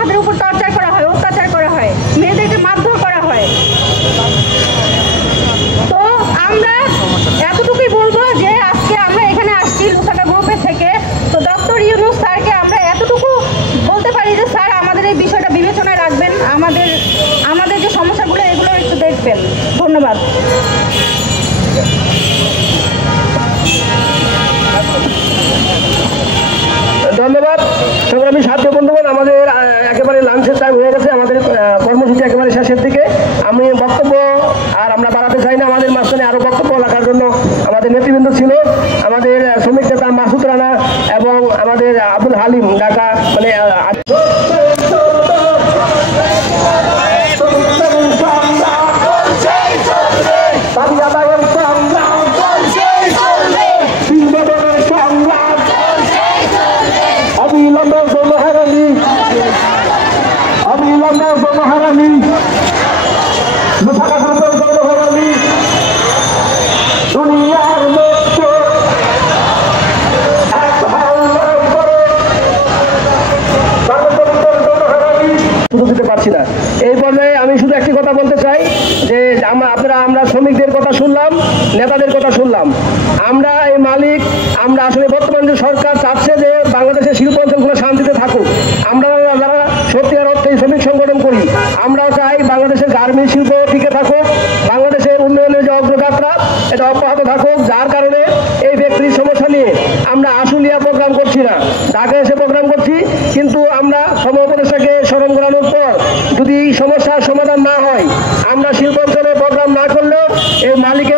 তাদের উপর টর্চার করা হয়, অত্যাচার করা হয়, মেয়েদেরকে মারধর করা হয়। তো আমরা এতটুকুই বলবো যে আজকে আমরা এখানে আসছি লুসাকা গ্রুপের থেকে। তো ডক্টর ইউনূস স্যারকে আমরা এতটুকু বলতে পারি যে স্যার আমাদের এই বিষয়টা বিবেচনায় রাখবেন, আমাদের যে সমস্যাগুলো এগুলো একটু দেখবেন। ধন্যবাদ। ধন্যবাদ সংগ্রামী সাথী বন্ধুগণ। আমাদের একেবারে লাঞ্চের টাইম হয়ে গেছে, আমাদের কর্মসূচি একেবারে শেষের দিকে। আমি বক্তব্য আর আমরা বাড়াতে চাই না। আমাদের মাঝখানে আরও বক্তব্য রাখার জন্য আমাদের নেতৃবৃন্দ ছিল, আমাদের শ্রমিক নেতা মাসুদ রানা এবং আমাদের আব্দুল হালিম ঢাকা মানে দিতে পারছি না। এই পর্যায়ে আমি শুধু একটি কথা বলতে চাই যে আমরা শ্রমিকদের কথা শুনলাম, নেতাদের কথা শুনলাম। আমরা এই মালিক, আমরা আসলে বর্তমান যে সরকার চাচ্ছে যে বাংলাদেশের শিল্প অঞ্চলগুলো শান্তিতে থাকুক। আমরা যারা সত্যিকার অর্থে শ্রমিক সংগঠন করি, আমরাও চাই বাংলাদেশের গার্মেন্টস শিল্প টিকে থাকুক, বাংলাদেশের উন্নয়নের যে অগ্রযাত্রা এটা অব্যাহত থাকুক। যার কারণে এই ব্যক্তির সমস্যা নিয়ে আমরা আশুলিয়া প্রোগ্রাম করছি না, ঢাকায় এসে প্রোগ্রাম করছি। কিন্তু আমরা সম উপদেষ্টাকে স্মরণ করানোর পর যদি সমস্যার সমাধান না হয়, আমরা শিল্প অঞ্চলে প্রোগ্রাম না করলেও এই মালিকের